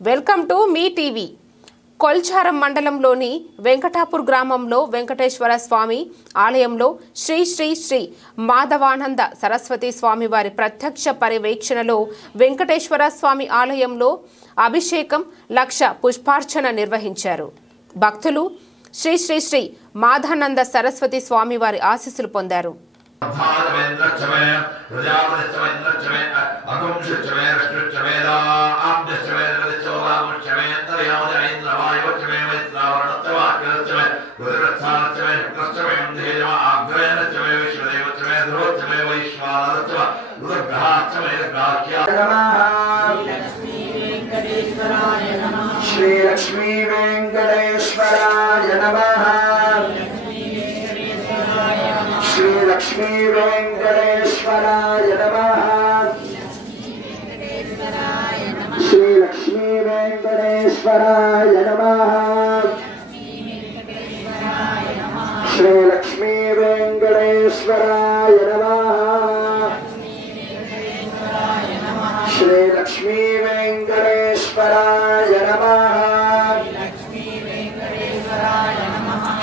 Welcome to me TV. Kolcharam మండలంలోని వెంకటాపూర్ గ్రామంలో వెంకటేశ్వర స్వామి ఆలయంలో శ్రీ శ్రీ శ్రీ మాధవానంద సరస్వతి స్వామి వారి ప్రత్యక్ష పర్యవేక్షణలో వెంకటేశ్వర స్వామి ఆలయంలో అభిషేకం లక్ష పుష్పార్చన నిర్వహించారు. భక్తులు శ్రీ శ్రీ శ్రీ మాధవానంద సరస్వతి స్వామి వారి ఆశీస్సులు పొందారు. श्री लक्ष्मी वेंकटेश्वराय नमः. श्री लक्ष्मी वेंकटेश्वराय नमः. श्री लक्ष्मी वेंकटेश्वराय नमः. श्री लक्ष्मी वेंकटेश्वराय नमः. श्री लक्ष्मी वेंकटेश्वराय नमः.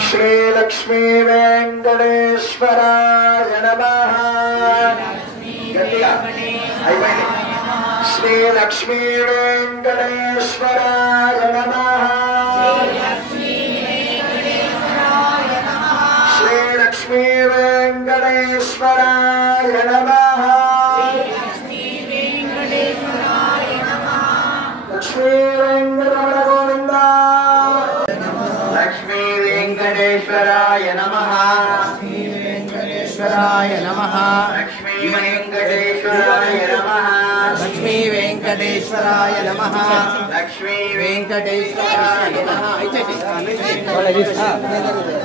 श्री लक्ष्मी वेंकटेश्वराय नमः. श्री लक्ष्मी वेंकटेश्वराय नमः. श्री लक्ष्मी वेंकटेश्वराय नमः. लक्ष्मी वेंकटरमण गोविंद. लक्ष्मी वेंकटेश्वराय नमः. लक्ष्मी वेंकटेश्वराय नमः. लक्ष्मी वेंकटेश्वराय नमः. लक्ष्मी वेंकटेश्वराय नमः. लक्ष्मी वेंकटेश्वराय नमः.